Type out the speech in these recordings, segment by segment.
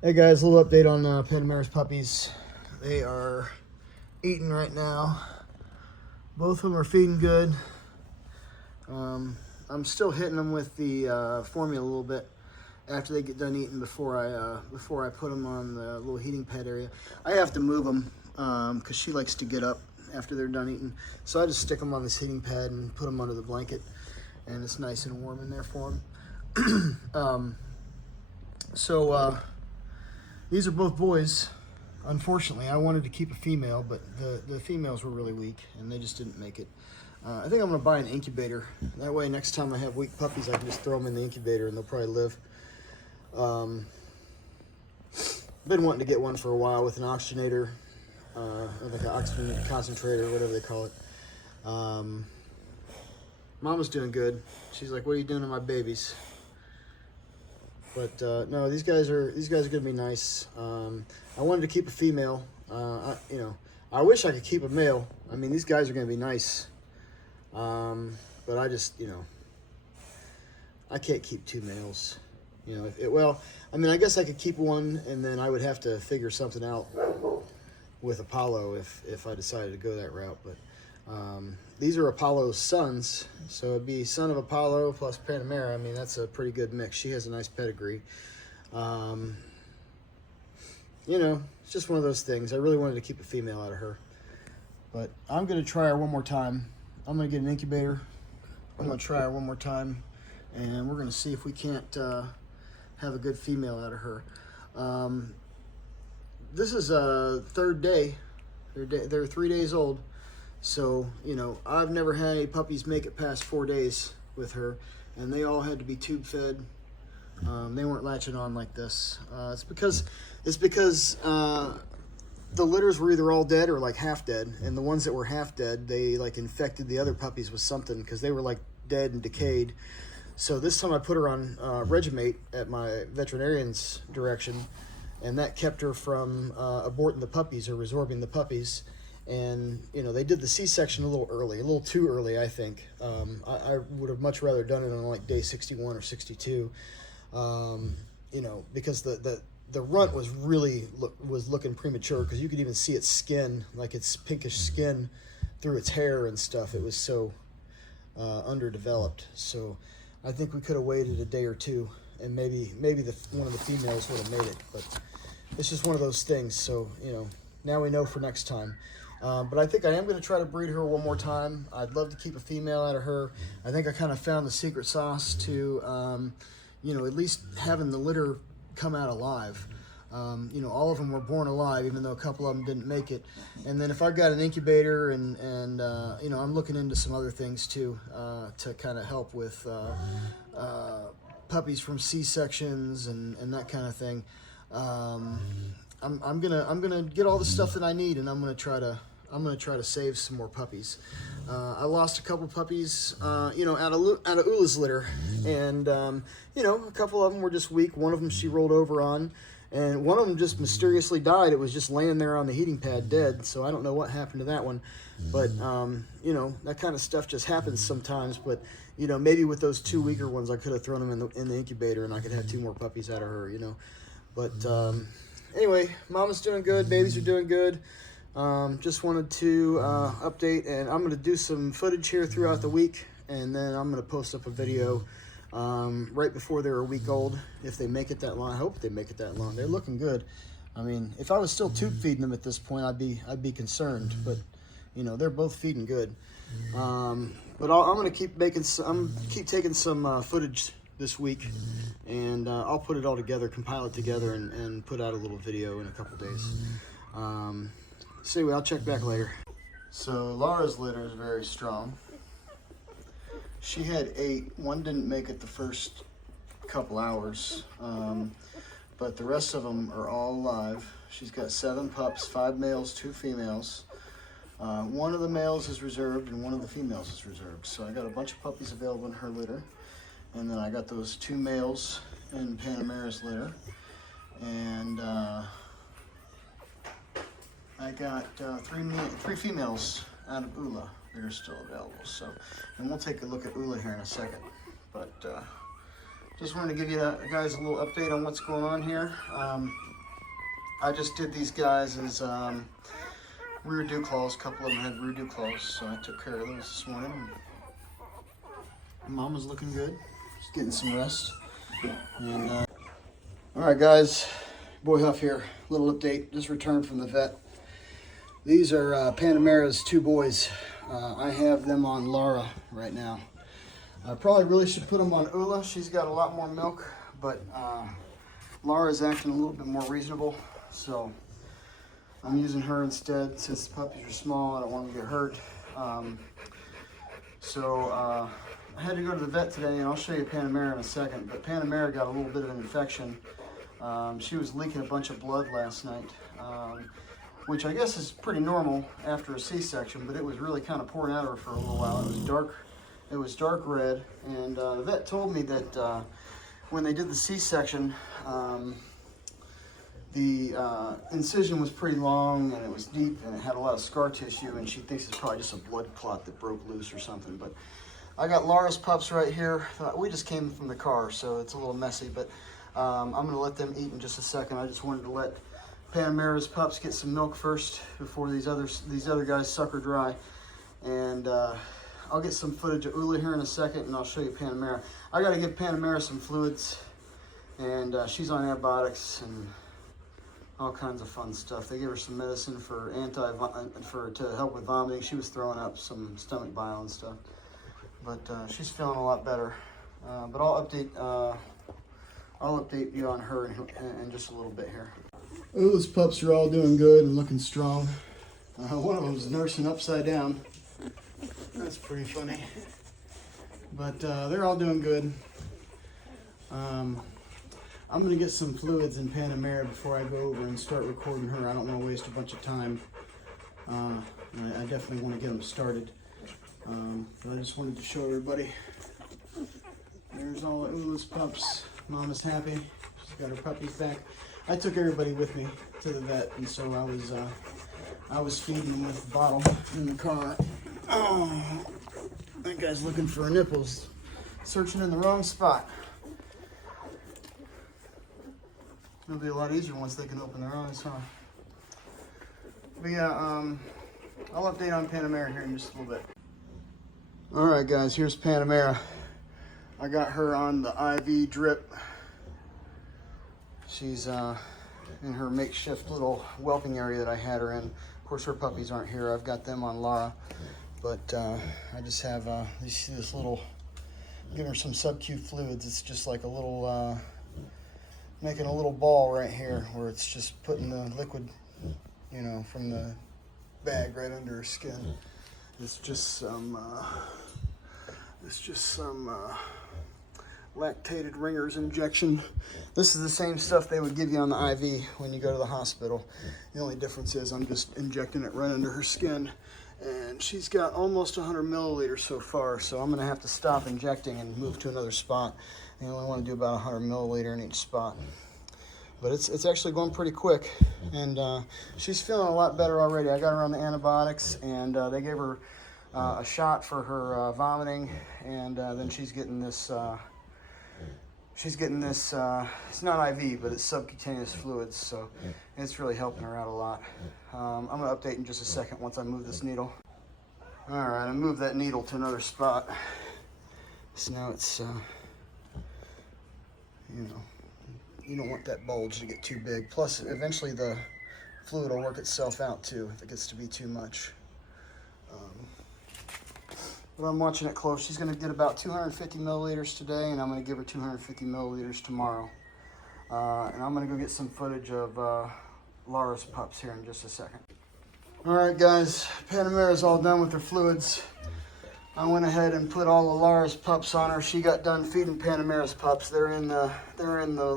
Hey guys, a little update on Panamera's puppies. They are eating right now. Both of them are feeding good. I'm still hitting them with the formula a little bit after they get done eating before I put them on the little heating pad area. I have to move them because she likes to get up after they're done eating. So I just stick them on this heating pad and put them under the blanket, and it's nice and warm in there for them. These are both boys. Unfortunately, I wanted to keep a female, but the females were really weak, and they just didn't make it. I think I'm going to buy an incubator. That way, next time I have weak puppies, I can just throw them in the incubator, and they'll probably live. Been wanting to get one for a while with an oxygenator, or like an oxygen concentrator, whatever they call it. Mama's doing good. She's like, "What are you doing to my babies?" But no, these guys are gonna be nice. I wanted to keep a female. I wish I could keep a male. I mean, these guys are gonna be nice. But I just, I can't keep two males. Well, I mean, I guess I could keep one, and then I would have to figure something out with Apollo if I decided to go that route. But these are Apollo's sons, so it'd be son of Apollo plus Panamera. I mean, that's a pretty good mix. She has a nice pedigree. It's just one of those things. I really wanted to keep a female out of her. But I'm going to try her one more time. I'm going to get an incubator. I'm going to try her one more time, and we're going to see if we can't have a good female out of her. This is a third day. They're 3 days old. So, I've never had any puppies make it past 4 days with her, and they all had to be tube fed. They weren't latching on like this. It's because the litters were either all dead or like half dead, and the ones that were half dead, they like infected the other puppies with something because they were like dead and decayed. So this time I put her on Regimate at my veterinarian's direction, and that kept her from aborting the puppies or resorbing the puppies. And they did the C-section a little early, a little too early, I think. I would have much rather done it on like day 61 or 62, because the runt was looking premature, because you could even see its skin, like its pinkish skin through its hair and stuff. It was so underdeveloped. So I think we could have waited a day or two, and maybe one of the females would have made it. But it's just one of those things. So now we know for next time. But I think I am going to try to breed her one more time. I'd love to keep a female out of her. I think I kind of found the secret sauce to, at least having the litter come out alive. All of them were born alive, even though a couple of them didn't make it. And then if I've got an incubator and I'm looking into some other things too, to kind of help with puppies from C-sections and that kind of thing. I'm gonna get all the stuff that I need, and I'm gonna try to save some more puppies. I lost a couple puppies, out of Ula's litter, and a couple of them were just weak. One of them she rolled over on, and one of them just mysteriously died. It was just laying there on the heating pad dead. So I don't know what happened to that one, but that kind of stuff just happens sometimes. But maybe with those two weaker ones, I could have thrown them in the incubator, and I could have two more puppies out of her. But anyway, Mama's doing good. Babies are doing good. Just wanted to update, and I'm going to do some footage here throughout the week, and then I'm going to post up a video right before they're a week old, if they make it that long. I hope they make it that long. They're looking good. I mean, if I was still tube feeding them at this point, I'd be concerned. But they're both feeding good. But I'm going to keep taking some footage this week, and I'll put it all together, compile it together, and put out a little video in a couple days. So anyway, I'll check back later. So Lara's litter is very strong. She had 8. One didn't make it the first couple hours, but the rest of them are all alive. She's got 7 pups, 5 males, 2 females. One of the males is reserved, and one of the females is reserved. So I got a bunch of puppies available in her litter. And then I got those 2 males in Panamera's litter. And I got 3 females out of Ula that are still available. So, and we'll take a look at Ula here in a second. But Just wanted to give you guys a little update on what's going on here. I just did these guys as rear dew claws. A couple of them had rear dew claws, so I took care of those this morning. Mama's looking good. Just getting some rest. And all right, guys, Boy Huff here. Little update. Just returned from the vet. These are Panamera's two boys. I have them on Lara right now. I probably really should put them on Ula. She's got a lot more milk, but Lara's acting a little bit more reasonable, so I'm using her instead. Since the puppies are small, I don't want them to get hurt. I had to go to the vet today, and I'll show you Panamera in a second, but Panamera got a little bit of an infection. She was leaking a bunch of blood last night, which I guess is pretty normal after a C-section, but it was really kind of pouring out of her for a little while. It was dark red, and the vet told me that when they did the C-section, the incision was pretty long, and it was deep, and it had a lot of scar tissue, and she thinks it's probably just a blood clot that broke loose or something. But I got Lara's pups right here. We just came from the car, so it's a little messy, but I'm going to let them eat in just a second. I just wanted to let Panamera's pups get some milk first before these other guys suck her dry. And I'll get some footage of Ula here in a second, and I'll show you Panamera. I got to give Panamera some fluids, and she's on antibiotics and all kinds of fun stuff. They gave her some medicine for to help with vomiting. She was throwing up some stomach bile and stuff, but she's feeling a lot better. But I'll update you on her in just a little bit here. Ula's pups are all doing good and looking strong. One of them's nursing upside down. That's pretty funny. But they're all doing good. I'm going to get some fluids in Panamera before I go over and start recording her. I don't want to waste a bunch of time. I definitely want to get them started. But I just wanted to show everybody. There's all of Ula's pups. Mama's happy. She's got her puppies back. I took everybody with me to the vet, and so I was feeding them with the bottle in the car. Oh, that guy's looking for her nipples. Searching in the wrong spot. It'll be a lot easier once they can open their eyes, huh? But yeah, I'll update on Panamera here in just a little bit. All right, guys, here's Panamera. I got her on the IV drip. She's in her makeshift little whelping area that I had her in. Of course, her puppies aren't here. I've got them on Lara, but I just have you see this little, giving her some sub-Q fluids. It's just like a little, making a little ball right here where it's just putting the liquid, you know, from the bag right under her skin. It's just some lactated ringers injection. This is the same stuff they would give you on the IV when you go to the hospital. The only difference is I'm just injecting it right under her skin, and she's got almost 100 milliliters so far, so I'm gonna have to stop injecting and move to another spot. I only want to do about 100 milliliter in each spot, but it's actually going pretty quick, and she's feeling a lot better already. I got her on the antibiotics, and they gave her a shot for her vomiting, and then she's getting this. It's not IV, but it's subcutaneous fluids, so it's really helping her out a lot. I'm going to update in just a second once I move this needle. All right, I moved that needle to another spot. So now it's, you know, you don't want that bulge to get too big. Plus, eventually the fluid will work itself out too if it gets to be too much. But I'm watching it close. She's going to get about 250 milliliters today, and I'm going to give her 250 milliliters tomorrow. And I'm going to go get some footage of Lara's pups here in just a second. All right, guys, Panamera's all done with her fluids. I went ahead and put all of Lara's pups on her. She got done feeding Panamera's pups. They're in the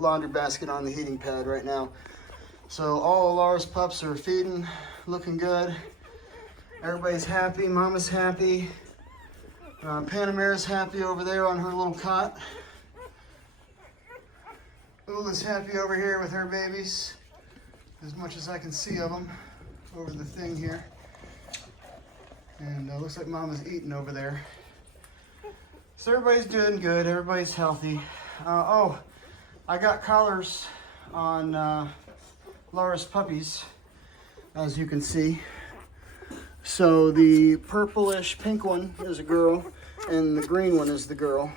laundry basket on the heating pad right now. So all of Lara's pups are feeding, looking good. Everybody's happy. Mama's happy. Panamera's happy over there on her little cot. Ula's happy over here with her babies, as much as I can see of them over the thing here. And looks like Mama's eating over there. So everybody's doing good, everybody's healthy. Oh, I got collars on Lara's puppies, as you can see. So the purplish pink one is a girl, and the green one is a girl.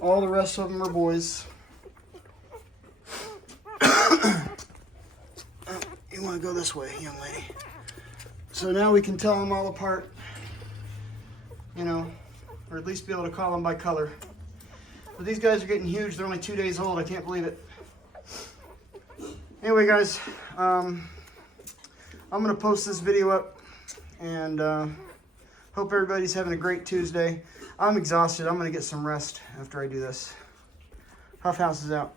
All the rest of them are boys. You want to go this way, young lady. So now we can tell them all apart, you know, or at least be able to call them by color. But these guys are getting huge. They're only 2 days old. I can't believe it. Anyway, guys, I'm going to post this video up, and hope everybody's having a great Tuesday. I'm exhausted. I'm going to get some rest after I do this. Huff House is out.